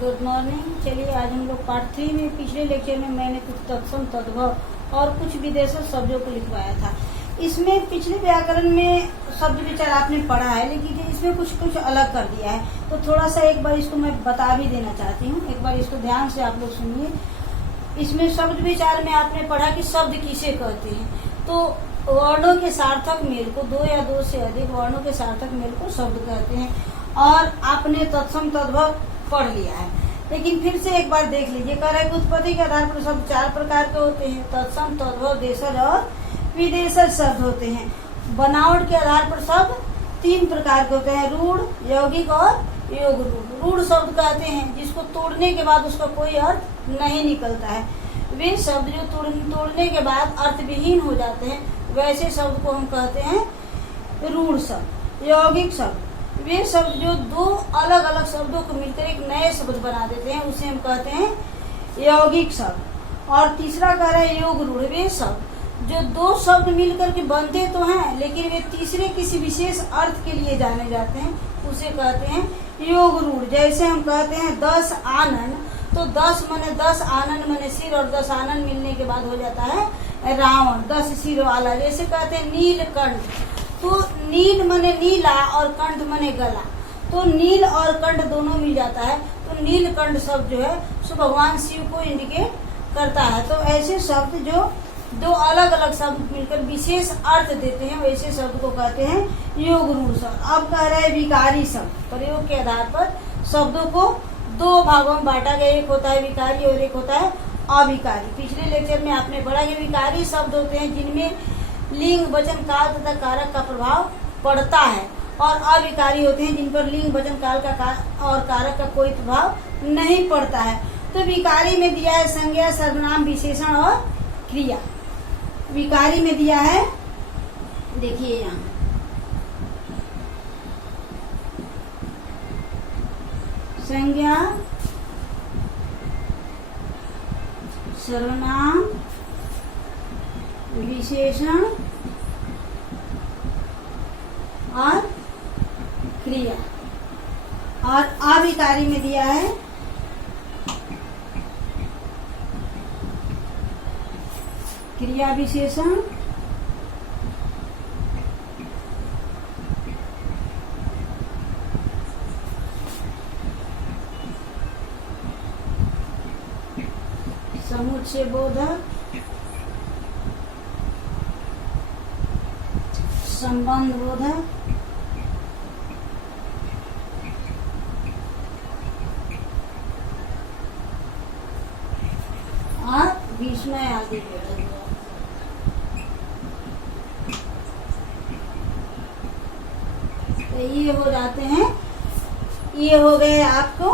Good morning. चलिए आज हम लोग पार्ट 3 में, पिछले लेक्चर में मैंने कुछ तत्सम, तद्भव और कुछ विदेशज शब्दों को लिखवाया था। इसमें पिछले व्याकरण में शब्द विचार आपने पढ़ा है, लेकिन इसमें कुछ अलग कर दिया है। तो थोड़ा सा एक बार इसको मैं बता भी देना चाहती हूँ। एक बार इसको ध्यान से आप लोग सुनिए। इसमें शब्द विचार में आपने पढ़ा कि शब्द किसे कहते हैं। तो वर्णों के सार्थक मेल को, दो या दो से अधिक वर्णों के सार्थक मेल को शब्द कहते हैं। और आपने तत्सम, तद्भव पढ़ लिया है, लेकिन फिर से एक बार देख लीजिए। कह रहा है कि उत्पत्ति के आधार पर शब्द 4 प्रकार के होते हैं। तत्सम, तद्भव, देशज और विदेशज शब्द होते हैं। बनावट के आधार पर शब्द 3 प्रकार के होते हैं, रूढ़, यौगिक और योग रूढ़। रूढ़ शब्द कहते हैं जिसको तोड़ने के बाद उसका कोई अर्थ नहीं निकलता है। वे शब्द जो तोड़ने के बाद अर्थविहीन हो जाते हैं, वैसे शब्द को हम कहते हैं रूढ़ शब्द। यौगिक शब्द वे शब्द जो दो अलग अलग शब्दों को मिलकर एक नए शब्द बना देते हैं, उसे हम कहते हैं यौगिक शब्द। और तीसरा कह रहा है योग रूढ़। वे शब्द जो दो शब्द मिलकर के बनते तो हैं, लेकिन वे तीसरे किसी विशेष अर्थ के लिए जाने जाते हैं, उसे कहते हैं योग रूढ़। जैसे हम कहते हैं 10 आनन, तो 10 मने 10 आनन मने सिर, और 10 आनन मिलने के बाद हो जाता है रावण, 10 सिर वाला। जैसे कहते हैं नीलकंठ, तो नील मने नीला और कंठ मने गला, तो नील और कंठ दोनों मिल जाता है, तो नीलकंठ शब्द जो है सो भगवान शिव को इंडिकेट करता है। तो ऐसे शब्द जो दो अलग अलग शब्द मिलकर विशेष अर्थ देते हैं, वैसे शब्द को कहते हैं योग रूढ़ शब्द। अब कह रहे हैं विकारी शब्द। प्रयोग के आधार पर शब्दों को 2 भागों में बांटा गया। एक होता है विकारी और एक होता है अविकारी। पिछले लेक्चर में आपने पढ़ा कि विकारी शब्द होते हैं जिनमें लिंग, वचन, काल तथा कारक का प्रभाव पड़ता है, और अविकारी होते हैं जिन पर लिंग, वचन, काल का और कारक का कोई प्रभाव नहीं पड़ता है। तो विकारी में दिया है संज्ञा, सर्वनाम, विशेषण और क्रिया। विकारी में दिया है, देखिए यहाँ संज्ञा, सर्वनाम, विशेषण और क्रिया। और अविकारी में दिया है क्रिया, विशेषण, समुच्चय बोधक, संबंध बोधक, और विस्मय आदि बोधक। तो ये हो जाते हैं, ये हो गए आपको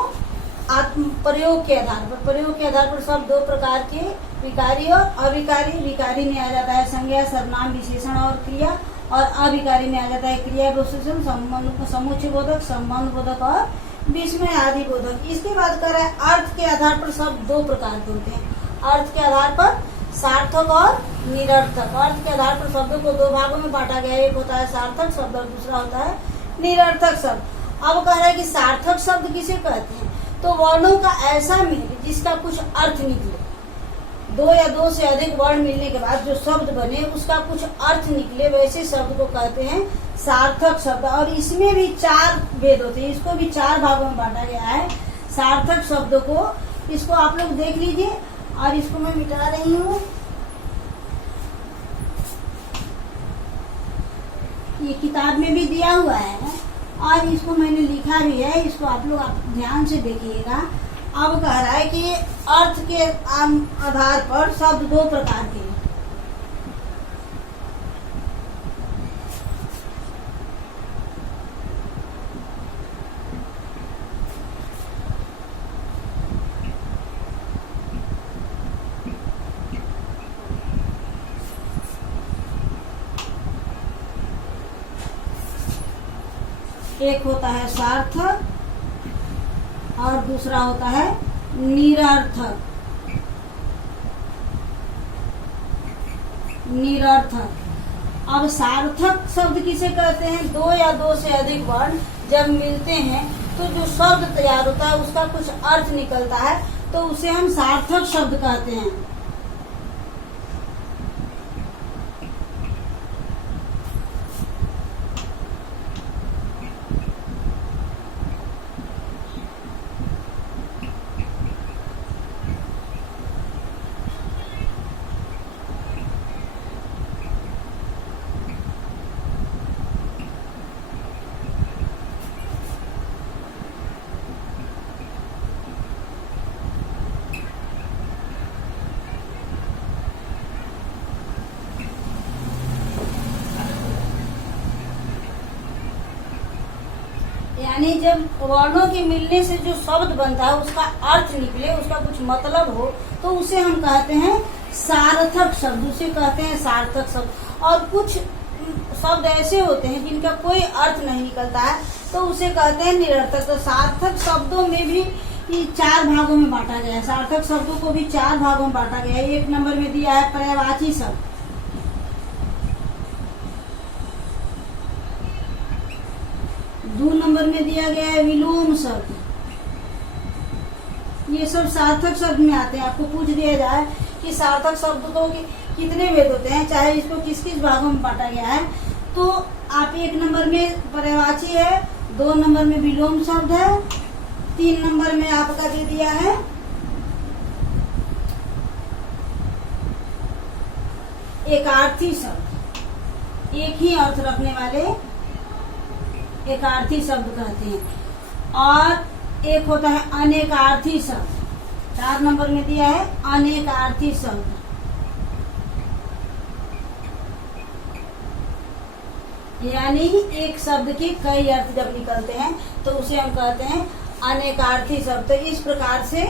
आत्म प्रयोग के आधार पर। प्रयोग के आधार पर सब 2 प्रकार के, विकारी और अविकारी। विकारी में आ जाता है संज्ञा, सर्वनाम, विशेषण और क्रिया, और अविकारी में आ जाता है क्रिया, विशेषण, संबंध, समुच्चय बोधक, संबंध बोधक और विस्मय आदि बोधक। इसके बाद कर रहा है अर्थ के आधार पर सब 2 प्रकार के होते हैं। अर्थ के आधार पर सार्थक और निरर्थक। अर्थ के आधार पर शब्दों को 2 भागों में बांटा गया है। एक होता है सार्थक शब्द और दूसरा होता है निरर्थक शब्द। अब कह रहा है कि सार्थक शब्द किसे कहते हैं, तो वर्णों का ऐसा मेल जिसका कुछ अर्थ निकले। 2 या 2 से अधिक वर्ण मिलने के बाद जो शब्द बने उसका कुछ अर्थ निकले, वैसे शब्द को कहते हैं सार्थक शब्द। और इसमें भी 4 भेद होते हैं, इसको भी 4 भागों में बांटा गया है सार्थक शब्दों को। इसको आप लोग देख लीजिए, और इसको मैं मिटा रही हूँ। ये किताब में भी दिया हुआ है और इसको मैंने लिखा भी है, इसको आप लोग ध्यान से देखिएगा। अब कह रहा है कि अर्थ के आधार पर शब्द 2 प्रकार के हैं। एक होता है सार्थक और दूसरा होता है निरर्थक। अब सार्थक शब्द किसे कहते हैं, 2 या 2 से अधिक वर्ण जब मिलते हैं तो जो शब्द तैयार होता है उसका कुछ अर्थ निकलता है, तो उसे हम सार्थक शब्द कहते हैं। यानी जब वर्णों के मिलने से जो शब्द बनता है उसका अर्थ निकले, उसका कुछ मतलब हो, तो उसे हम कहते हैं सार्थक शब्द, उसे कहते हैं सार्थक शब्द। और कुछ शब्द ऐसे होते हैं जिनका कोई अर्थ नहीं निकलता है, तो उसे कहते हैं निरर्थक। तो सार्थक शब्दों में भी 4 भागों में बांटा गया है, सार्थक शब्दों को भी 4 भागों में बांटा गया है। 1 नंबर में दिया है पर्यायवाची शब्द, 2 नंबर में दिया गया है विलोम शब्द। ये सब सार्थक शब्द में आते हैं। आपको पूछ दिया जाए कि सार्थक शब्द को कितने भेद होते हैं, चाहे इसको किस किस भागों में बांटा गया है, तो आप 1 नंबर में पर्यायवाची है, 2 नंबर में विलोम शब्द है, 3 नंबर में आपका दे दिया है एकार्थी शब्द, एक ही अर्थ रखने वाले एकार्थी शब्द कहते हैं। और एक होता है अनेकार्थी शब्द, 4 नंबर में दिया है अनेकार्थी शब्द। यानी एक शब्द के कई अर्थ जब निकलते हैं तो उसे हम कहते हैं अनेकार्थी शब्द। तो इस प्रकार से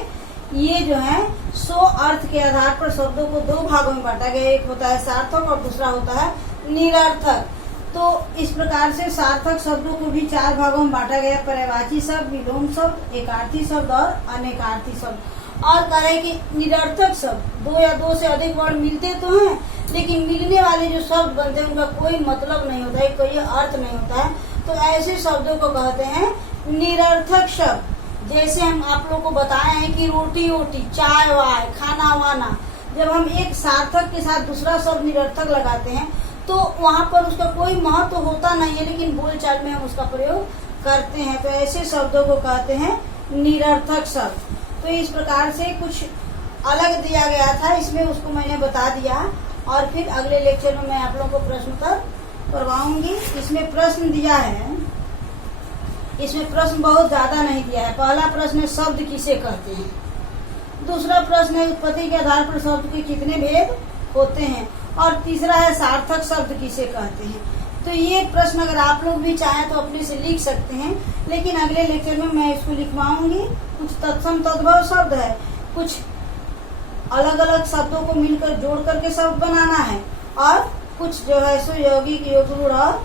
ये जो है 100 अर्थ के आधार पर शब्दों को 2 भागों में बांटा गया, एक होता है सार्थक और दूसरा होता है निरर्थक। तो इस प्रकार से सार्थक शब्दों को भी 4 भागों में बांटा गया, पर्यायवाची शब्द, विलोम शब्द, एकार्थी शब्द और अनेकार्थी शब्द। और कह रहे कि निरर्थक शब्द 2 या 2 से अधिक वर्ण मिलते तो हैं, लेकिन मिलने वाले जो शब्द बनते हैं उनका कोई मतलब नहीं होता है, कोई अर्थ नहीं होता है, तो ऐसे शब्दों को कहते हैं निरर्थक शब्द। जैसे हम आप लोग को बताए हैं कि रोटी ओटी, चाय वाय, खाना वाना, जब हम एक सार्थक के साथ दूसरा शब्द निरर्थक लगाते हैं तो वहाँ पर उसका कोई महत्व होता नहीं है, लेकिन बोलचाल में हम उसका प्रयोग करते हैं, तो ऐसे शब्दों को कहते हैं निरर्थक शब्द। तो इस प्रकार से कुछ अलग दिया गया था, इसमें उसको मैंने बता दिया, और फिर अगले लेक्चर में मैं आप लोगों को प्रश्न उत्तर करवाऊंगी। इसमें प्रश्न दिया है, इसमें प्रश्न बहुत ज्यादा नहीं दिया है। पहला प्रश्न है शब्द किसे कहते हैं, दूसरा प्रश्न है उत्पत्ति के आधार पर शब्द के कितने भेद होते हैं, और तीसरा है सार्थक शब्द किसे कहते हैं। तो ये प्रश्न अगर आप लोग भी चाहें तो अपने से लिख सकते हैं, लेकिन अगले लेक्चर में मैं इसको लिखवाऊंगी। कुछ तत्सम तद्भव शब्द है, कुछ अलग अलग शब्दों को मिलकर जोड़ करके शब्द बनाना है, और कुछ जो है सो यौगिक योग रूढ़ और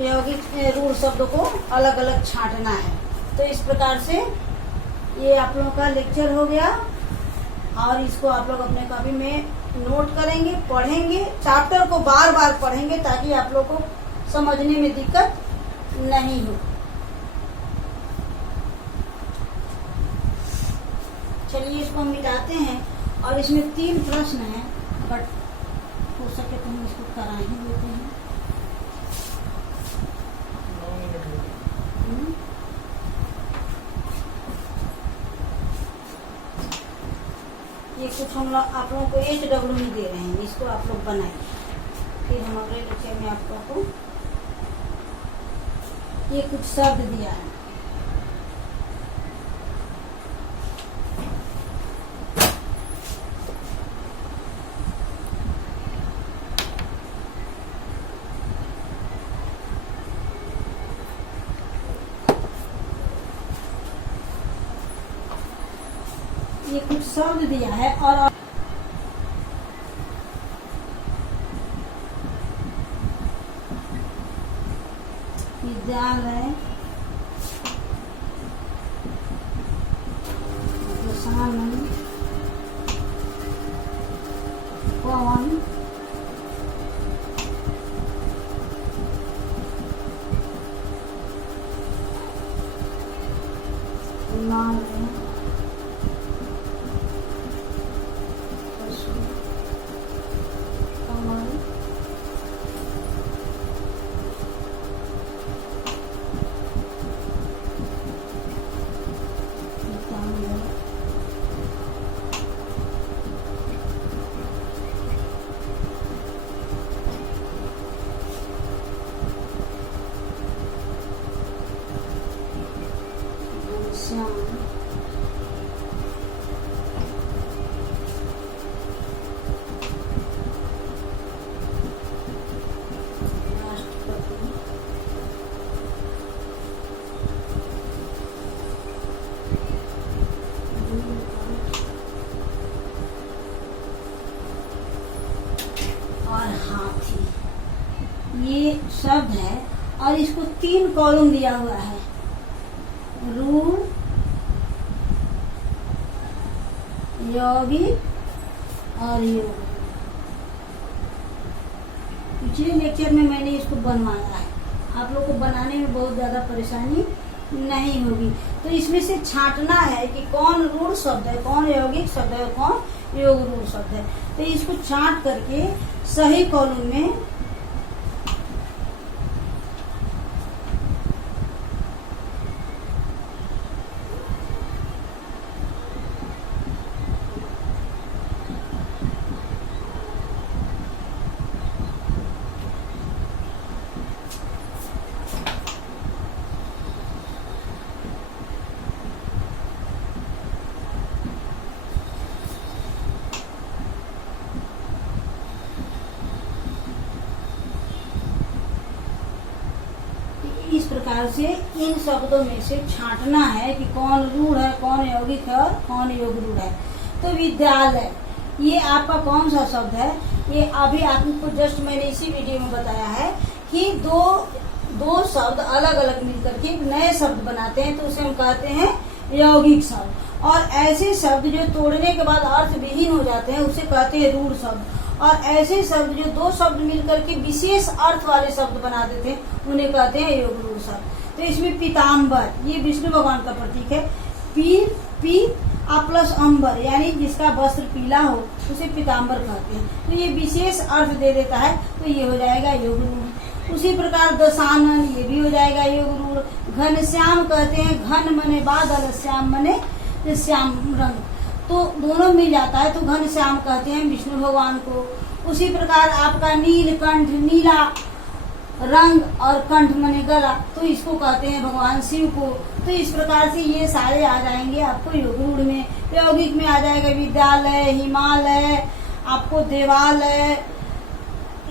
यौगिक रूढ़ शब्दों को अलग अलग छांटना है। तो इस प्रकार से ये आप लोगों का लेक्चर हो गया, और इसको आप लोग अपने कॉपी में नोट करेंगे, पढ़ेंगे, चैप्टर को बार बार पढ़ेंगे ताकि आप लोग को समझने में दिक्कत नहीं हो। चलिए इसको हम मिटाते हैं, और इसमें 3 प्रश्न हैं, बट हो सके तो हम इसको करा ही देते हैं। ये कुछ हम लोग आप लोगों को HW में दे रहे हैं, इसको आप लोग बनाइए, फिर हम अगले लेक्चर में आप लोगों को ये कुछ शब्द दिया है। ये कुछ शब्द दिया है, और विद्यालय, प्रसारण, पवन, हिमालय, पशु, कमल, पीताम्बर, घनश्याम, राष्ट्रपति, और हाथी। ये शब्द है और इसको 3 कॉलम दिया हुआ है, रूढ़, यौगिक और योग। पिछले लेक्चर में मैंने इसको बनवाया है, आप लोग को बनाने में बहुत ज्यादा परेशानी नहीं होगी। तो इसमें से छांटना है कि कौन रूढ़ शब्द है, कौन यौगिक शब्द है, कौन योग रूढ़ शब्द है। तो इसको छांट करके सही कॉलम में इस प्रकार से इन शब्दों में से छांटना है कि कौन रूढ़ है, कौन यौगिक है और कौन योग रूढ़ है। तो विद्यालय, ये आपका कौन सा शब्द है? ये अभी आपको जस्ट मैंने इसी वीडियो में बताया है कि दो शब्द अलग अलग मिलकर के नए शब्द बनाते हैं, तो उसे हम कहते हैं यौगिक शब्द। और ऐसे शब्द जो तोड़ने के बाद अर्थ विहीन हो जाते हैं उसे कहते हैं रूढ़ शब्द। और ऐसे शब्द जो 2 शब्द मिलकर के विशेष अर्थ वाले शब्द बना देते हैं उन्हें कहते हैं योग रूढ़ शब्द। तो इसमें पीताम्बर, ये विष्णु भगवान का प्रतीक है। पी प्लस अंबर, यानी जिसका वस्त्र पीला हो उसे पीताम्बर कहते हैं। तो ये विशेष अर्थ दे देता है, तो ये हो जाएगा योग रूढ़। उसी प्रकार दशानन, ये भी हो जाएगा योग रूढ़। घनश्याम कहते हैं, घन मने बादल, श्याम मने श्याम रंग, तो दोनों मिल जाता है तो घनश्याम कहते हैं विष्णु भगवान को। उसी प्रकार आपका नीलकंठ, नीला रंग और कंठ मने गला, तो इसको कहते हैं भगवान शिव को। तो इस प्रकार से ये सारे आ जाएंगे आपको योग रूढ़ में। यौगिक में आ जाएगा विद्यालय, हिमालय, आपको देवालय,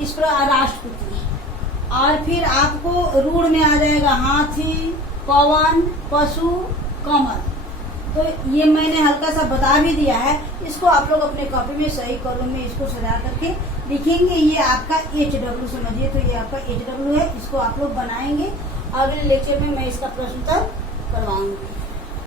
इस प्रकार राष्ट्रपति। और फिर आपको रूढ़ में आ जाएगा हाथी, पवन, पशु, कमल। तो ये मैंने हल्का सा बता भी दिया है, इसको आप लोग अपने कॉपी में सही कॉलम में इसको सजा करके लिखेंगे। ये आपका HW समझिए, तो ये आपका HW है, इसको आप लोग बनाएंगे। अगले लेक्चर में मैं इसका प्रश्न उत्तर करवाऊंगी।